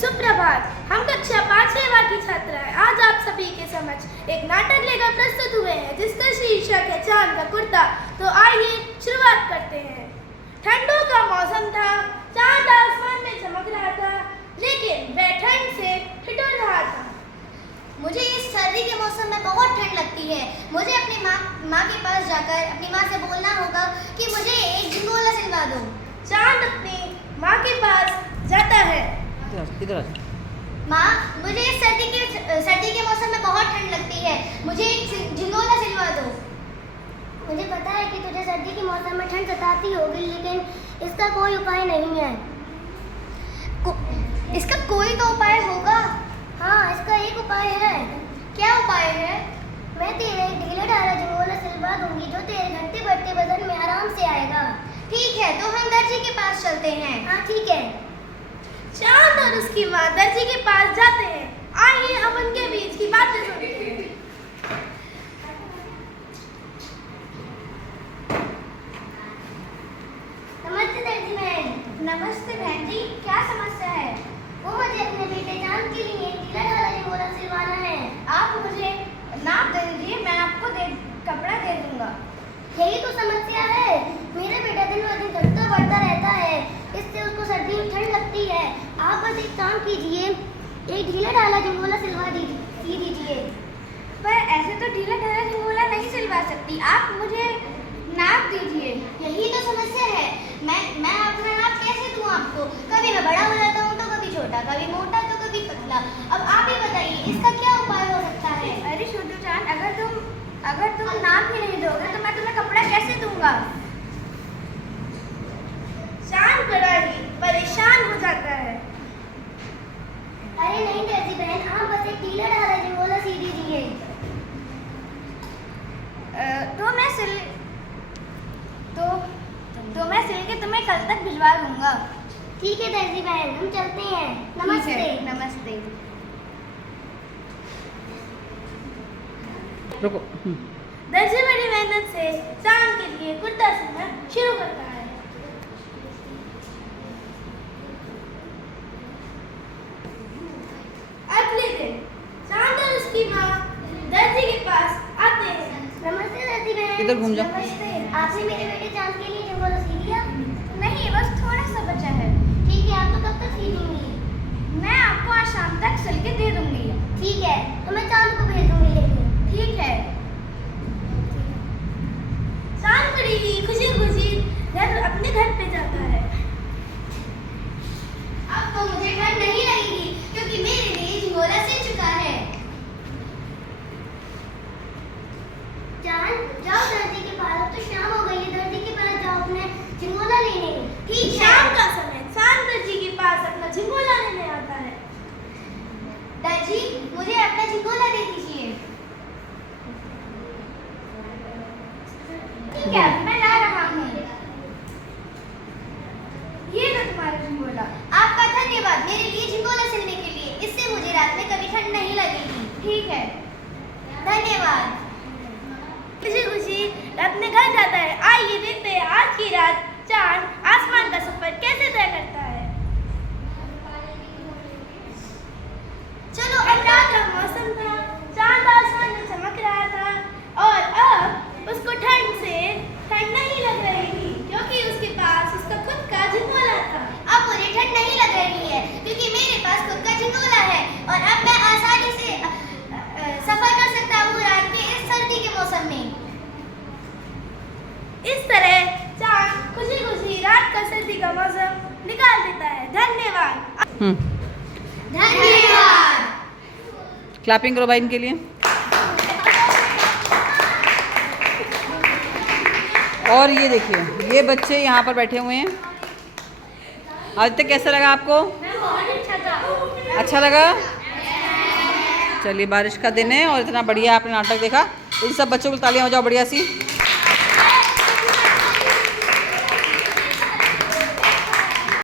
सुप्रभात। हम कक्षा 5वीं की छात्रा है। आज आप सभी के समक्ष एक नाटक लेकर प्रस्तुत हुए हैं जिसका शीर्षक है चांद का कुर्ता। तो आइए शुरुआत करते हैं। ठंडों का मौसम था, चांद आसमान में चमक रहा था, लेकिन वह ठंड से ठिठुर रहा था। मुझे इस सर्दी के मौसम में बहुत ठंड लगती है। मुझे अपनी माँ के पास जाकर अपनी माँ से बोलना होगा कि मुझे एक झिंगोला सिलवा दो। चांद अपनी माँ के पास जाता है। इधर माँ, मुझे इस सर्दी के मौसम में बहुत ठंड लगती है, मुझे एक झिंगोला सिलवा दो। मुझे पता है कि तुझे सर्दी के मौसम में ठंड सताती होगी, लेकिन इसका कोई उपाय नहीं है। इसका कोई तो उपाय होगा। हाँ, इसका एक उपाय है। क्या उपाय है? मैं तेरे एक ढीला ढाला झिंगोला सिलवा दूंगी जो तेरे घटते बढ़ते वजन में आराम से आएगा। ठीक है, तो हम दर्जी के पास चलते हैं। हाँ ठीक है। चांद और उसकी माँ दर्जी के पास जाते हैं। आइए अब उनके बीच की बातें सुनते हैं। नमस्ते दर्जी बहन। नमस्ते बहन जी, क्या समस्या है? वो मुझे अपने बेटे चांद के लिए एक ढीला ढाला झिंगोला सिलवाना है। आप मुझे नाप दे दीजिए, मैं आपको कपड़ा दे दूंगा। यही तो समस्या है। मेरा बेटा दिन ब दिन घटता बढ़ता रहता है, इससे उसको सर्दी में ठंड लगती है। आप बस एक काम कीजिए, एक ढीला ढाला झिंगोला सिलवा दीजिए। पर ऐसे तो ढीला ढाला झिंगोला नहीं सिलवा सकती, आप मुझे नाप दीजिए। यही तो समस्या है। मैं अपना नाप कैसे दूं आपको? कभी मैं बड़ा हो जाता हूँ तो कभी छोटा, कभी मोटा तो कभी पतला। अब आप ही बताइए, इसका क्या उपाय हो सकता है? अरे छोटू चांद, अगर तुम नाप ही नहीं दोगे तो मैं तुम्हें कपड़ा कैसे दूंगा? चांद बड़ा ही परेशान हो जाता है। अरे नहीं दर्जी बहन, आप बस एक ढीला ढाला झिंगोला सी दीजिए। तो मैं सिल के तुम्हें कल तक भिजवा दूंगा। ठीक है दर्जी बहन, हम चलते हैं। नमस्ते। नमस्ते। रुको। दर्जी बड़ी मेहनत से चांद के लिए कुर्ता सिलना शुरू करता है। अगले दिन चांद और उसकी माँ दर्जी के पास आते हैं। नमस्ते दर्जी बहन। इधर घूम जाओ। नमस्ते। आपने मेरे बेटे चांद के लिए झिंगोला सी दिया? नहीं, बस थोड़ा सा बचा है। ठीक है, आप तो कब तक सी देंगी? मैं आपको आज शाम तक सिल के दे दूंगी। ठीक है, तो मैं चांद को भेज दूंगी लेके। ठीक है। चांद बड़ी ही खुशी खुशी अपने घर पे जाता है। अब तो मुझे ठंड नहीं लगेगी क्योंकि मेरे लिए झिंगोला सिल चुका है। चांद, जाओ दर्जी के पास। अब तो शाम हो गई है, दर्जी के पास जाओ अपने झिंगोला लेने। ठीक है। शाम का समय चांद दर्जी के पास अपना झिंगोला लेने आता है। दर्जी, मुझे अपना झिंगोला दे दीजिए। ठीक है, मैं ला रहा हूँ। ये लो तुम्हारा झिंगोला। आपका धन्यवाद मेरे लिए झिंगोला सिलने के लिए। इससे मुझे रात में कभी ठंड नहीं लगेगी। ठीक है, धन्यवाद। खुशी खुशी अपने घर जाता है। आइए देखते हैं आज की रात चांद आसमान का सफर कैसे तय करता है। चलो अब रात का मौसम था, चांद आसमान में चमक रहा था और अब उसको ठंड नहीं लग रही थी क्योंकि उसके पास उसका खुद का झिंगोला था। अब मुझे ठंड नहीं लग रही है क्योंकि मेरे पास खुद का झिंगोला है और अब मैं आसानी से सफर कर सकता हूँ रात के इस सर्दी के मौसम में। इस तरह चांद खुशी खुशी रात का सर्दी का मौसम निकाल देता है। धन्यवाद। धन्यवाद। क्लैपिंग करो भाई इनके लिए। और ये देखिए, ये बच्चे यहाँ पर बैठे हुए हैं। आदित्य, कैसा लगा आपको? अच्छा लगा? चलिए, बारिश का दिन है और इतना बढ़िया आपने नाटक देखा। इन सब बच्चों को तालियां हो जाओ बढ़िया सी।